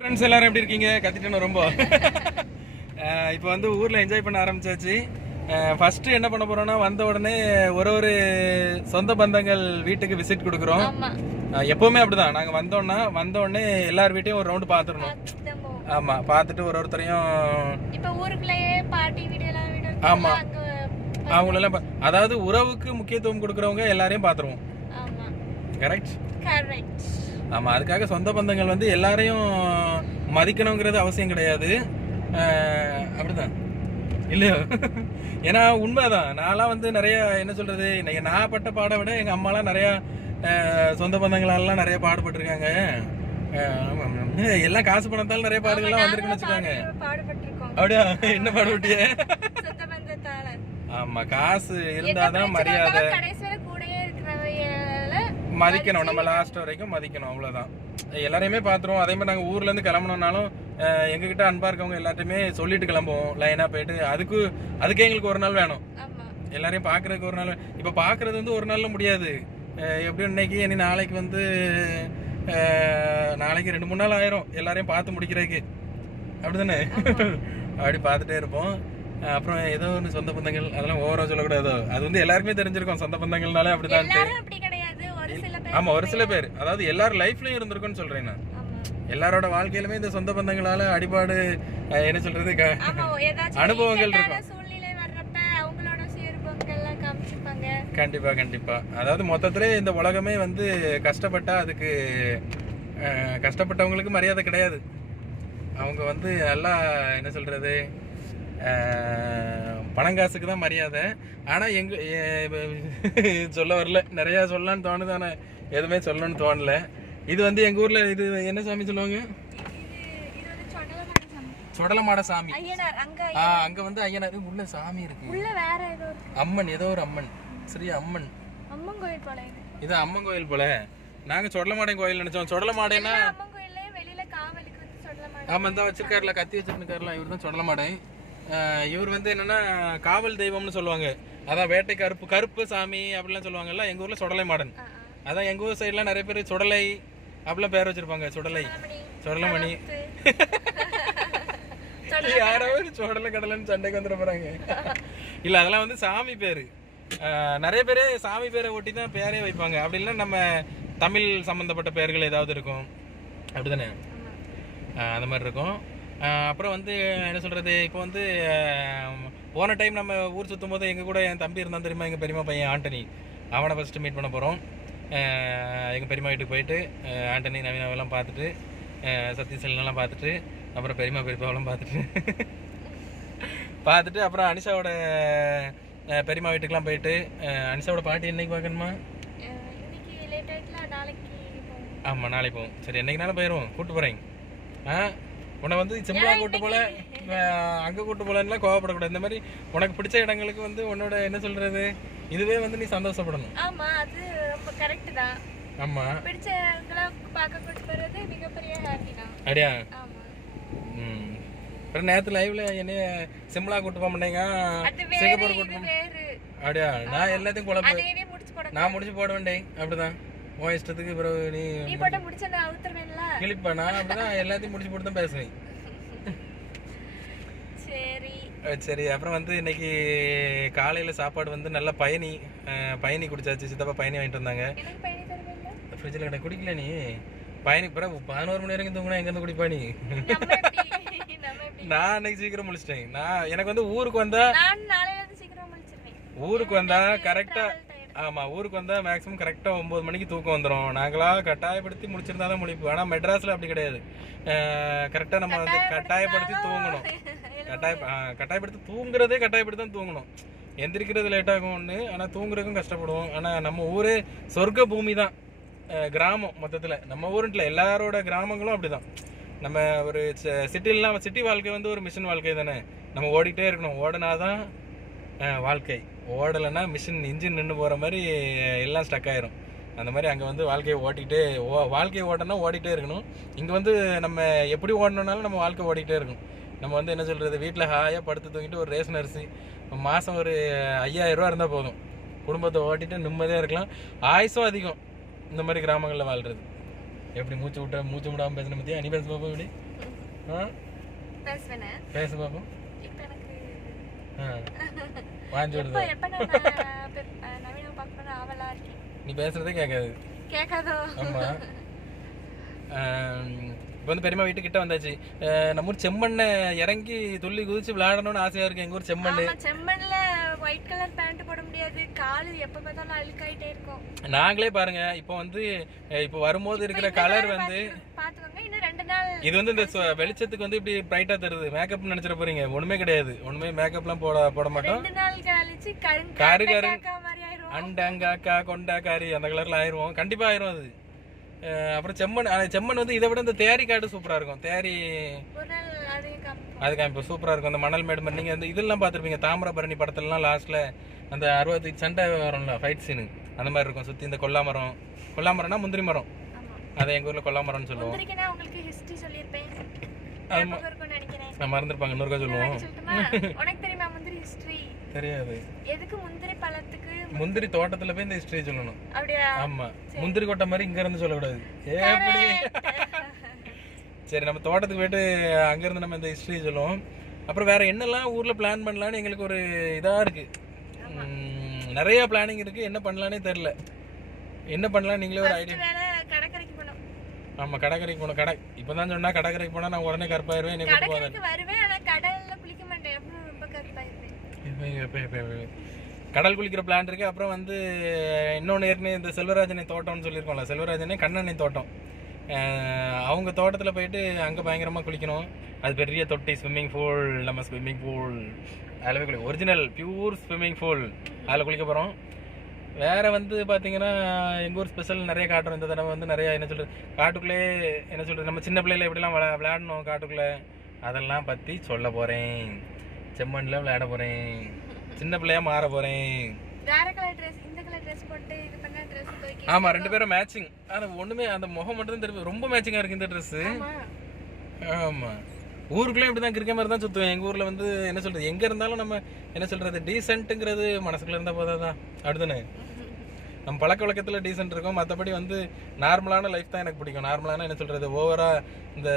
Friends எல்லாரும் எப்படி இருக்கீங்க? கத்திட்டேன்னு ரொம்ப இப்போ வந்து ஊரில் என்ஜாய் பண்ண ஆரம்பிச்சாச்சு. ஃபர்ஸ்ட் என்ன பண்ண போறோம்னா, வந்த உடனே ஒரு சொந்த பந்தங்கள் வீட்டுக்கு விசிட் கொடுக்குறோம். எப்பவுமே அப்படிதான். நாங்கள் வந்த உடனே எல்லார் வீட்டையும் ஒரு ரவுண்டு பார்த்துடணும். ஆமா, பார்த்துட்டு ஒருத்தரையும் ஆமா அவங்களெல்லாம் அதாவது உறவுக்கு முக்கியத்துவம் கொடுக்குறவங்க எல்லாரையும் பார்த்துருவோம். கரெக்ட். ஆமா, அதுக்காக சொந்த பந்தங்கள் வந்து எல்லாரையும் மதிக்கணுங்கிறது அவசியம் கிடையாது. அப்படிதான் இல்லையோ? ஏன்னா உண்மைதான். நான்லாம் வந்து நிறைய என்ன சொல்றது, நான் பட்ட பாட விட எங்க அம்மாலாம் நிறைய சொந்த பந்தங்களெல்லாம் நிறைய பாடுபட்டிருக்காங்க. எல்லாம் காசு பணத்தால நிறைய பாடுகள்லாம் வந்திருக்குன்னு வச்சுக்காங்க. அப்படியா? என்ன பாடுபட்டிய? ஆமா, காசு இருந்தாதான் மரியாதை. மதிக்கணும், நம்ம லாஸ்ட் வரைக்கும் மதிக்கணும், அவ்வளவுதான். எல்லாரையுமே பாத்துருவோம். அதே மாதிரி நாங்க ஊர்ல இருந்து கிளம்பணும்னாலும் எங்ககிட்ட அன்பா இருக்கவங்க எல்லாத்தையுமே சொல்லிட்டு கிளம்புவோம். லைனா போயிட்டு அதுக்கே எங்களுக்கு ஒரு நாள் வேணும். எல்லாரையும் பாக்குறதுக்கு ஒரு நாள். இப்ப பாக்குறது வந்து ஒரு நாள்ல முடியாது. எப்படியும் இன்னைக்கு நாளைக்கு வந்து நாளைக்கு 2-3 நாள் ஆயிரும் எல்லாரையும் பார்த்து முடிக்கிறதுக்கு. அப்படிதானே? அப்படி பார்த்துட்டே இருப்போம். அப்புறம் ஏதோ ஒன்று சொந்த பந்தங்கள் அதெல்லாம் ஓவரா சொல்லக்கூடாதோ, அது வந்து எல்லாருக்குமே தெரிஞ்சிருக்கும். சொந்த பந்தங்கள்னாலே அப்படிதான். ஆமா, ஒரு சில பேர், அதாவது எல்லாரும் லைஃப்லயும் இருந்திருக்கும்னு சொல்றேன் நான். எல்லாரோட வாழ்க்கையிலுமே இந்த சொந்த பந்தங்களால அடிபாடு என்ன சொல்றது அனுபவங்கள் இருக்கும். கண்டிப்பா கண்டிப்பா. அதாவது மொத்தத்திலே இந்த உலகமே வந்து கஷ்டப்பட்டா அதுக்கு கஷ்டப்பட்டவங்களுக்கு மரியாதை கிடையாது. அவங்க வந்து நல்லா என்ன சொல்றது பணங்காசுக்கு தான் மரியாதை. ஆனா எங்க சொல்ல வரல, நிறைய சொல்லலான்னு தோணுதானே, எதுவுமே சொல்லணும்னு தோணல. இது வந்து எங்க ஊர்ல இது என்ன சாமி சொல்லுவாங்க? சொடலமாட சாமி. அங்க வந்து ஐயனார் உள்ள சாமி இருக்கு. அம்மன், ஏதோ ஒரு அம்மன், சரியா? அம்மன் கோயில் போல. இது அம்மன் கோயில் போல. நாங்க சொடலமாடை கோயில் நினைச்சோம். சொடலமாடைனா ஆமா, தான் வச்சிருக்காருல, கத்தி வச்சிருக்காருல, இவர் தான் சொடலமாடை. இவர் வந்து என்னன்னா காவல் தெய்வம்னு சொல்லுவாங்க. அதான் வேட்டை கருப்பு சாமி அப்படிலாம் சொல்லுவாங்கல்ல. எங்க ஊர்ல சொடலை மாடன். அதான் எங்க ஊர் சைட்லாம் நிறைய பேர் சுடலை அப்படிலாம் பேர் வச்சிருப்பாங்க. சுடலைமணி யாராவது சுடலை கடலைன்னு சண்டைக்கு வந்துட போறாங்க. இல்ல, அதெல்லாம் வந்து சாமி பேரு. நிறைய பேரு சாமி பேரை ஒட்டி தான் பேரே வைப்பாங்க. அப்படி இல்லைன்னா நம்ம தமிழ் சம்பந்தப்பட்ட பெயர்கள் ஏதாவது இருக்கும். அப்படிதானே? அந்த மாதிரி இருக்கும். அப்புறம் வந்து என்ன சொல்றது, இப்போ வந்து போன டைம் நம்ம ஊர் சுற்றும் போது எங்க கூட என் தம்பி இருந்தான் தெரியுமா, எங்க பெரியமா பையன் ஆண்டனி. அவனை ஃபர்ஸ்ட் மீட் பண்ண போறோம். எங்க பெரியமா வீட்டுக்கு போயிட்டு ஆண்டனி நவீனாவெல்லாம் பார்த்துட்டு, சத்யசெல்லாம் பார்த்துட்டு, அப்புறம் பெரியப்பாவெல்லாம் பார்த்துட்டு அப்புறம் அனிஷாவோட பெரியமா வீட்டுக்கெல்லாம் போயிட்டு, அனிஷாவோட பாட்டி என்னைக்கு பார்க்கணுமா? ஆமா, நாளைக்கு போவோம். சரி, என்னைக்குனாலும் போயிடுவோம். கூட்டு போறேன். உன்னை வந்து சிம்பிளா கூட்டு போல, அங்க கூட்டு போலன்னா கோவப்படக்கூடாது. இந்த மாதிரி உனக்கு பிடிச்ச இடங்களுக்கு வந்து உன்னோட என்ன சொல்றது, இதுவே வந்து நீ சந்தோஷப்படணும். ஆமா, அது ரொம்ப கரெக்ட் தான். ஆமா, பிடிச்சவங்கள பார்க்க கூட்டி போறது மிகப்பெரிய ஹாப்பி தான். அப்படியா? ஆமா. அப்புறம் நேத்து லைவ்ல என்னைய சிம்பிளா கூட்டு போக மாட்டேங்க, சிங்கப்பூர் கூட்டு போக. அப்படியா? நான் எல்லாத்தையும் குழப்பம், நான் முடிச்சு போட வேண்டேன். அப்படிதான் உன் இஷ்டத்துக்கு. பிறகு நீ போட்ட முடிச்ச நான் அவுத்துறேன்ல கிளிப்பா. நான் அப்படிதான் எல்லாத்தையும் முடிச்சு போட்டு தான் பேசுவேன். சரி. அப்புறம் வந்து இன்னைக்கு காலையில சாப்பாடு வந்து நல்ல பயணி குடிச்சாச்சு. சித்தப்பா பயணி வாங்கிட்டு வந்தாங்க. ஃப்ரிட்ஜில் கடை குடிக்கல நீ பயணி. பிறகு 11 மணி வரைக்கும் தூங்கினா எங்க இருந்து குடிப்பா நீ? நான் அன்னைக்கு சீக்கிரம் முடிச்சிட்டேன். எனக்கு வந்து ஊருக்கு வந்தா கரெக்டா, ஆமா, ஊருக்கு வந்தா மேக்ஸிமம் கரெக்டா 9 மணிக்கு தூக்கம் வந்துடும். நாங்களா கட்டாயப்படுத்தி முடிச்சிருந்தாதான் முழிப்பு. ஆனா மெட்ராஸ்ல அப்படி கிடையாது. கரெக்டா நம்ம வந்து கட்டாயப்படுத்தி தூங்கணும். கட்டாயப்படுத்தி தூங்குறதே கட்டாயப்படுத்தி தான் தூங்கணும். எந்திரிக்கிறது லேட் ஆகும் ஒண்ணு, ஆனா தூங்குறதுக்கும் கஷ்டப்படுவோம். ஆனா நம்ம ஊரே சொர்க்க பூமி தான். கிராமம் மொத்தத்துல. நம்ம ஊருல எல்லாரோட கிராமங்களும் அப்படிதான். நம்ம ஒரு சிட்டி வாழ்க்கை வந்து ஒரு மிஷின் வாழ்க்கை தானே. நம்ம ஓடிட்டே இருக்கணும். ஓடனாதான் வாழ்க்கை. ஓடலைன்னா மிஷின் இன்ஜின் நின்று போகிற மாதிரி எல்லாம் ஸ்டக் ஆயிரும். அந்த மாதிரி அங்கே வந்து வாழ்க்கையை ஓடனா ஓடிட்டே இருக்கணும். இங்கே வந்து நம்ம எப்படி ஓடணுன்னாலும் நம்ம வாழ்க்கை ஓடிட்டே இருக்கணும். நம்ம வந்து என்ன சொல்கிறது, வீட்டில் ஹாயாக படுத்து தூங்கிட்டு ஒரு ரேஷன் அரிசி மாதம் ஒரு 5000 ரூபா இருந்தால் போதும். குடும்பத்தை ஓட்டிட்டு நிம்மதியாக இருக்கலாம். ஆயுசும் அதிகம் இந்த மாதிரி கிராமங்களில் வாழ்கிறது. எப்படி மூச்சு விடாமல் பேசின பற்றியா? நீ பேச போக இப்படி பேசுவேனே. பேச பாப்போம். இப்போ எனக்கு வாஞ்சி வருது. எப்போ நான் நவீனாவை பார்க்கணும்னு ஆவலா இருக்கேன். நீ பேசுறதே கேட்காது. கேட்காதோ? ஆமா. இப்போ வந்து பெரியம்மா வீட்டுக்கிட்ட வந்தாச்சு. நம்ம ஊர் செம்மண்ணை இறங்கி துள்ளி குதிச்சு விளையாடணும்னு ஆசையா இருக்கு. எங்க ஊர் செம்மண்ணு. செம்மண்ல ஒயிட் கலர் பேண்ட் போட முடியாது. காலு எப்ப பார்த்தாலும் அழுக்காயிட்டே இருக்கும். நாங்களே பாருங்க இப்போ வந்து இப்போ வரும்போது இருக்கிற கலர் வந்து பாத்துக்கோங்க. இன்னும் 2 நாள் இது வந்து இந்த வெளிச்சத்துக்கு வந்து இப்படி பிரைட்டா தருது. மேக்கப் நினைச்சிட போறீங்க. ஒண்ணுமே கிடையாது. ஒண்ணுமே மேக்கப்லாம் போட மாட்டோம். 2 நாள் கழிச்சு கரு மாதிரி ஆயிரும். அண்டங்காக்கா கொண்டாக்காரி அந்த கலர்ல ஆயிரும். கண்டிப்பா ஆயிரும் அது. அப்புறம் செம்மண் வந்து இதை விட இந்த தேரி காடு சூப்பரா இருக்கும். தேரி அது காமிப்போம். சூப்பரா இருக்கும். அந்த மணல் மேடு மாதிரி நீங்க இந்த இதெல்லாம் பாத்துருப்பீங்க. தாமிரபரணி படத்துலலாம் லாஸ்ட்ல அந்த 60 சண்டை வரும்ல ஃபைட் சீனு அந்த மாதிரி இருக்கும். சுத்தி இந்த கொல்லாமரம்னா முந்திரி மரம். அதை எங்க ஊர்ல கொல்லாமரம்னு சொல்லுவோம். உங்களுக்கு ஹிஸ்டரி சொல்லிருப்பேன். நான் மறந்துருப்பாங்க. இன்னொருக்கா சொல்லுவோம். உனக்கு தெரியுமா முந்திரி ஹிஸ்டரி? தெரியாது. எதுக்கு முந்திரி பழத்துக்கு முந்திரி தோட்டத்துல போய் இந்த ஹிஸ்டரி சொல்லணும். அப்படியே. ஆமா. முந்திரி கொட்டை மாதிரி இங்க இருந்து சொல்லக்கூடாது. எப்படி? சரி, நம்ம தோட்டத்துக்கு போயிட்டு அங்க இருந்து நம்ம இந்த ஹிஸ்டரி சொல்லுவோம். அப்புறம் வேற என்னெல்லாம் ஊர்ல பிளான் பண்ணலாம்னு எங்களுக்கு ஒரு இதா இருக்கு. நிறைய பிளானிங் இருக்கு. என்ன பண்ணலானே தெரியல. என்ன பண்ணலாம் நீங்களே ஒரு ஐடியா. கடற்கரைக்கு போறோம். ஆமா, கடற்கரைக்கு போகணும். இப்பதான் சொன்னா கடற்கரைக்கு போனா நான் உடனே கருப்பாயிருவேன். என்ன கூட்டு போவாங்க. வருவேன், ஆனா கடல்ல குளிக்க மாட்டேன். அப்புறம் ரொம்ப கருப்பாயிருவேன். கடல் குளிக்கிற பிளான் இருக்கு. அப்புறம் வந்து இன்னொன்று ஏற்கனவே இந்த செல்வராஜனை தோட்டம்னு சொல்லியிருக்கோம்ல. செல்வராஜனே கண்ணனை தோட்டம். அவங்க தோட்டத்தில் போயிட்டு அங்கே பயங்கரமாக குளிக்கணும். அது பெரிய தொட்டி, ஸ்விம்மிங் பூல். நம்ம ஸ்விம்மிங் பூல் அதில் ஒரிஜினல் பியூர் ஸ்விம்மிங் பூல் அதில் குளிக்க போகிறோம். வேறு வந்து பார்த்தீங்கன்னா எங்கள் ஊர் ஸ்பெஷல் நிறைய காட்டுறோம். இந்த தடவை வந்து நிறையா என்ன சொல்கிறது, காட்டுக்குள்ளே என்ன சொல்கிறது, நம்ம சின்ன பிள்ளையில எப்படிலாம் விளையாடணும் காட்டுக்குள்ளே அதெல்லாம் பற்றி சொல்ல போகிறேன். செம்மண்ணில் விளையாட போகிறேன். சின்ன பிள்ளையா மாற போகிறேன். ஆமா, 2 பேரும் மேட்சிங். ஆனா ஒண்ணுமே அந்த முகம் மட்டும் தான் தெரியும். ரொம்ப மேட்சிங்கா இருக்கு இந்த ட்ரெஸ். ஆமா, ஊருக்குள்ளே இப்படிதான் இருக்க மாதிரி தான் சுத்துவேன். எங்க ஊர்ல வந்து என்ன சொல்றது, எங்க இருந்தாலும் நம்ம என்ன சொல்றது, டீசென்ட்ங்கிறது மனசுக்குள்ள இருந்தா போதாதான். அப்படிதானே, நம்ம பழக்க வழக்கத்துல டீசென்ட் இருக்கும். மற்றபடி வந்து நார்மலான லைஃப் தான் எனக்கு பிடிக்கும். நார்மலான என்ன சொல்றது, ஓவரா இந்த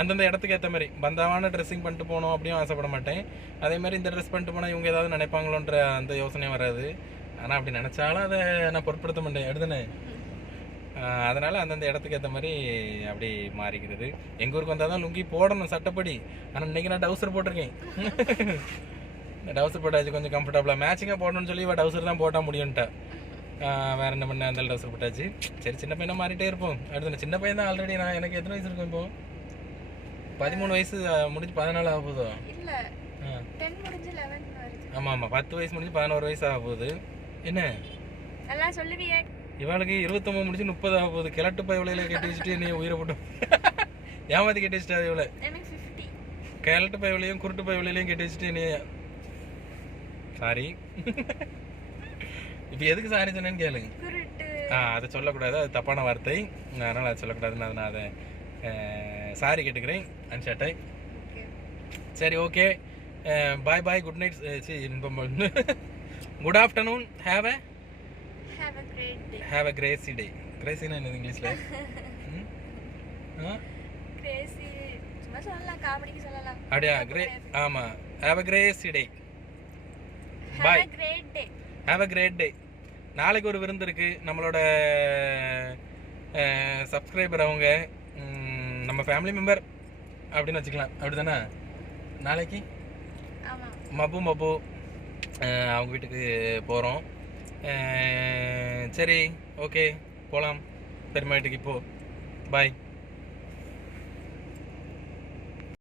அந்தந்த இடத்துக்கு ஏற்ற மாதிரி பந்தாவான ட்ரெஸ்ஸிங் பண்ணிட்டு போகணும் அப்படியும் ஆசைப்பட மாட்டேன். அதே மாதிரி இந்த ட்ரெஸ் பண்ணிட்டு போனால் இவங்க ஏதாவது நினைப்பாங்களோன்ற அந்த யோசனையும் வராது. ஆனால் அப்படி நினச்சாலும் அதை நான் பொருட்படுத்த மாட்டேன். எடுதுனே. அதனால் அந்தந்த இடத்துக்கு ஏற்ற மாதிரி அப்படி மாறிக்கிறது. எங்கள் ஊருக்கு வந்தால் தான் லுங்கி போடணும் சட்டப்படி. ஆனால் இன்றைக்கி நான் டவுசர் போட்டிருக்கேன். டவுசர் போட்டாச்சு, கொஞ்சம் கம்ஃபர்டபுளாக மேட்சிங்காக போடணும்னு சொல்லி டவுசர் தான் போட்டால் முடியும்ட்டா. வேறு என்ன பண்ண, அந்த டவுசர் போட்டாச்சு. சரி, சின்ன பையனை மாறிட்டே இருப்போம். அடுத்து சின்ன பையன் தான் ஆல்ரெடி. நான் எனக்கு எத்தனை வயசு இருக்கும் இப்போ? 13 வயசு முடிஞ்சு 14 ஆக போகுதோ? ஆமாம் ஆமாம், 10 வயசு முடிஞ்சு 11 வயசு ஆக போகுது. என்ன இவளுக்கு 29 முடிஞ்சு 30 ஆக போகுது. கிழட்டு பையவளையில கட்டி வச்சுட்டு நீ உயிரை போட்டோம். ஏமாத்தி கட்டி வச்சுட்டா இவளை. கிழட்டு பையவளையும் குருட்டு பையவளையிலையும் கட்டி வச்சுட்டு நீ. சாரி. இப்போ எதுக்கு சாரி சொன்னேன்னு கேளுங்க. அதை சொல்லக்கூடாது, அது தப்பான வார்த்தை. அதனால் அதை சொல்லக்கூடாதுன்னு நான் அதை சாரி கேட்டுக்கிறேன். அன்ஷாட்டாய். சரி, okay, bye bye, good night. Good afternoon. Have a crazy day. கிரேசினா என்ன இங்கிலீஷ்ல? கிரேசி சும்மா சொல்லலாம், காமெடிக்கு சொல்லலாம். அப்படியா? ஆமா, have a crazy day. Bye. Have a great day. நாளைக்கு ஒரு விருந்து இருக்கு. நம்மளோட சப்ஸ்கிரைபர் அவங்க, நம்ம ஃபேமிலி மெம்பர் அப்படின்னு வச்சுக்கலாம். அப்படிதானே? நாளைக்கு மபு அவங்க வீட்டுக்கு போகிறோம். சரி, ஓகே, போகலாம் பெருமா வீட்டுக்கு. இப்போ பாய்.